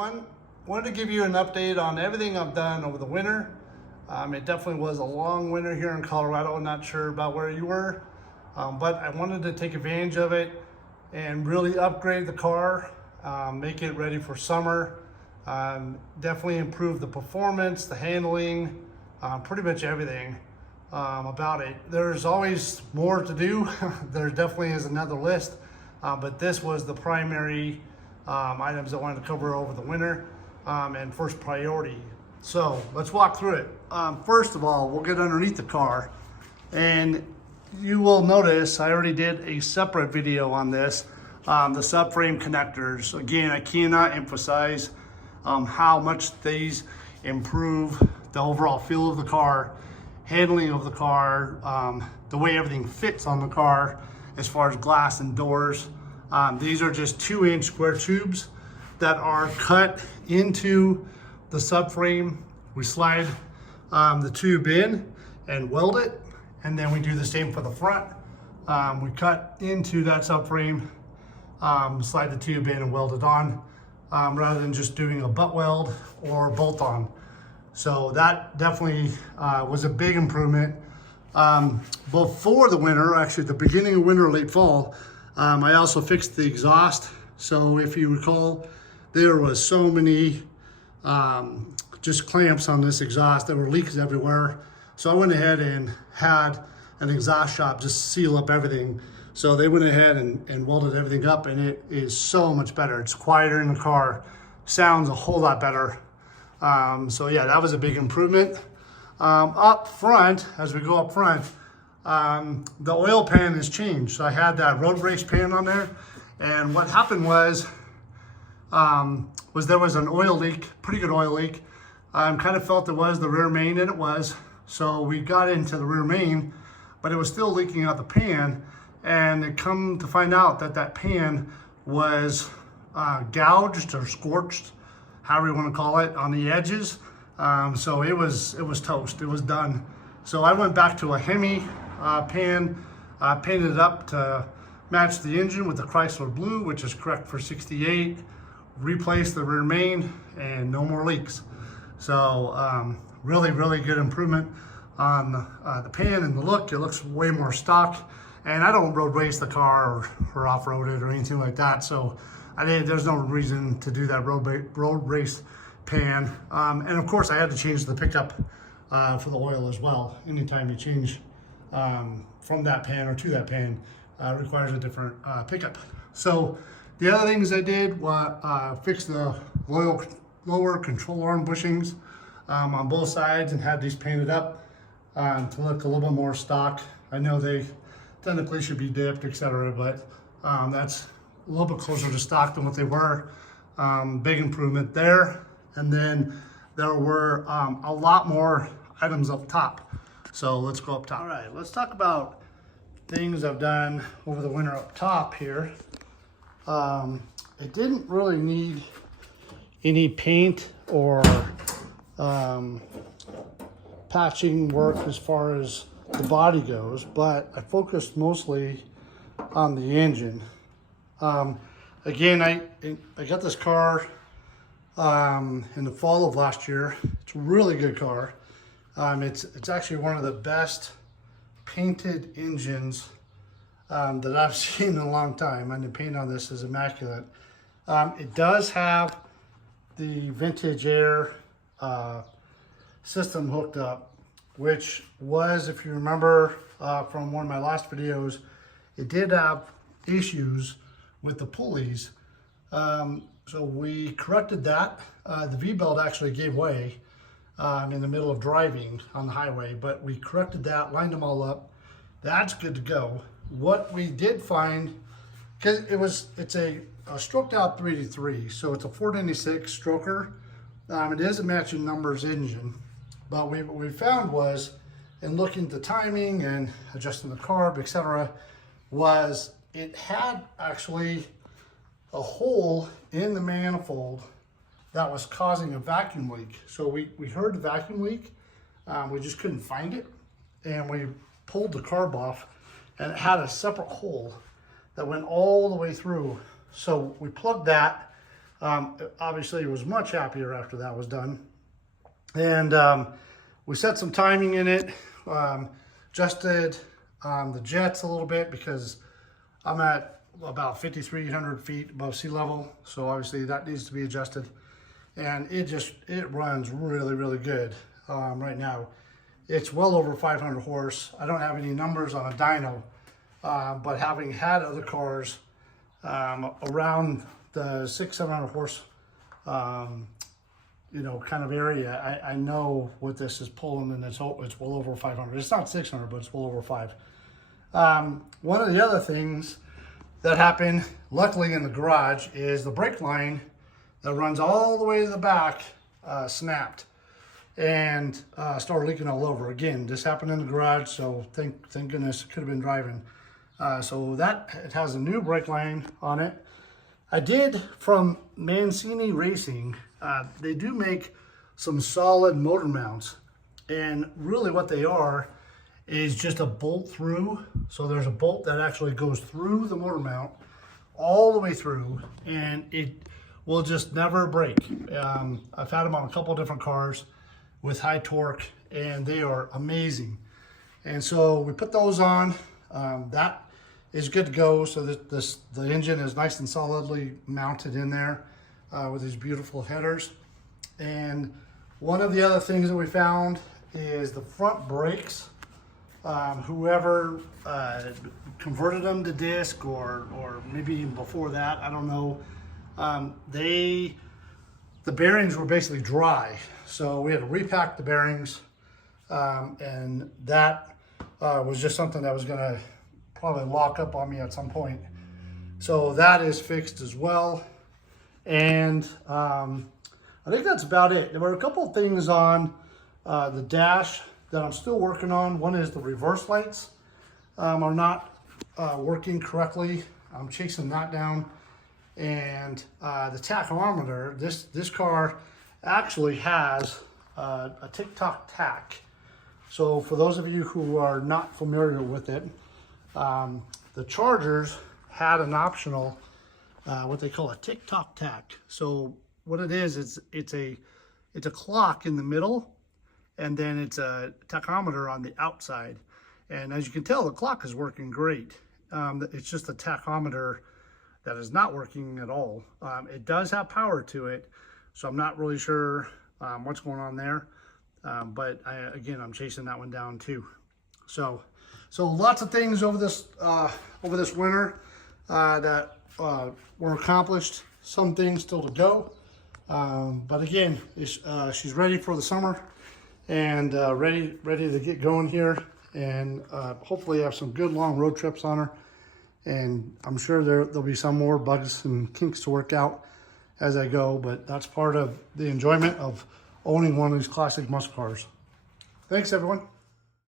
everyone. Wanted to give you an update on everything I've done over the winter. It definitely was a long winter here in Colorado. I'm not sure about where you were, but I wanted to take advantage of it and really upgrade the car, make it ready for summer. Definitely improve the performance, the handling, pretty much everything about it. There's always more to do. There definitely is another list, but this was the primary items I wanted to cover over the winter and first priority. So let's walk through it. First of all, we'll get underneath the car, and you will notice I already did a separate video on this, the subframe connectors. Again, I cannot emphasize how much these improve the overall feel of the car, handling of the car, the way everything fits on the car as far as glass and doors. These are just 2-inch square tubes that are cut into the subframe. We slide the tube in and weld it, and then we do the same for the front. We cut into that subframe, slide the tube in and weld it on, rather than just doing a butt weld or bolt on. So that definitely was a big improvement. Before the winter, actually the beginning of winter, late fall, I also fixed the exhaust. So if you recall, there was so many just clamps on this exhaust. There were leaks everywhere. So I went ahead and had an exhaust shop just seal up everything. So they went ahead and welded everything up, and it is so much better. It's quieter in the car, sounds a whole lot better. So yeah, that was a big improvement. Up front, as we go up front, the oil pan has changed. So I had that road race pan on there, and what happened was there was an oil leak, pretty good oil leak. Kind of felt it was the rear main, and it was. So we got into the rear main, but it was still leaking out the pan, and it come to find out that that pan was gouged or scorched, however you want to call it, on the edges. So it was toast, it was done. So I went back to a Hemi pan, painted it up to match the engine with the Chrysler Blue, which is correct for 68, replaced the rear main, and no more leaks. So really, really good improvement on the pan and the look. It looks way more stock, and I don't road race the car or off-road it or anything like that. So there's no reason to do that road race pan. And of course I had to change the pickup for the oil as well. Anytime you change from that pan or to that pan, requires a different pickup. So the other things I did was fix the lower control arm bushings on both sides and had these painted up to look a little bit more stock. I know they technically should be dipped, etc., but that's a little bit closer to stock than what they were. Big improvement there. And then there were a lot more items up top. So let's go up top. All right, let's talk about things I've done over the winter up top here. It didn't really need any paint or patching work as far as the body goes, but I focused mostly on the engine. Again, I got this car in the fall of last year. It's a really good car. It's actually one of the best painted engines that I've seen in a long time, and the paint on this is immaculate. It does have the vintage air system hooked up, which was, if you remember from one of my last videos, it did have issues with the pulleys. So we corrected that. The V-belt actually gave way in the middle of driving on the highway, but we corrected that, lined them all up. That's good to go. What we did find, because it's a stroked out 383, so it's a 496 stroker. It is a matching numbers engine, but what we found was, in looking at the timing and adjusting the carb, etc., was it had actually a hole in the manifold that was causing a vacuum leak. So we heard the vacuum leak, we just couldn't find it, and we pulled the carb off, and it had a separate hole that went all the way through. So we plugged that, Obviously, it was much happier after that was done. And we set some timing in it, adjusted the jets a little bit because I'm at about 5,300 feet above sea level. So obviously that needs to be adjusted. And it runs really, really good right now. It's well over 500 horse. I don't have any numbers on a dyno, but having had other cars around the 600-700 horse, you know, kind of area, I know what this is pulling, and it's well over 500. It's not 600, but it's well over 5. One of the other things that happened, luckily in the garage, is the brake line that runs all the way to the back snapped and started leaking all over. Again, this happened in the garage, so thank goodness it could have been driving. So it has a new brake line on it. I did from Mancini Racing. They do make some solid motor mounts, and really what they are is just a bolt through. So there's a bolt that actually goes through the motor mount all the way through, and it will just never break. I've had them on a couple of different cars with high torque, and they are amazing. And so we put those on. That is good to go. So that the engine is nice and solidly mounted in there with these beautiful headers. And one of the other things that we found is the front brakes. Whoever converted them to disc, or maybe even before that, I don't know. The bearings were basically dry, so we had to repack the bearings, and that was just something that was going to probably lock up on me at some point. So that is fixed as well, and I think that's about it. There were a couple of things on the dash that I'm still working on. One is the reverse lights are not working correctly. I'm chasing that down. And the tachometer, this car actually has a tick-tock tack. So for those of you who are not familiar with it, the Chargers had an optional, what they call a tick-tock tack. So what it is it's a clock in the middle, and then it's a tachometer on the outside. And as you can tell, the clock is working great. It's just the tachometer that is not working at all. It does have power to it, so I'm not really sure what's going on there. But again, I'm chasing that one down too. So lots of things over this winter that were accomplished. Some things still to go. But again, she's ready for the summer, and ready to get going here, and hopefully have some good long road trips on her. And I'm sure there'll be some more bugs and kinks to work out as I go, but that's part of the enjoyment of owning one of these classic muscle cars. Thanks, everyone.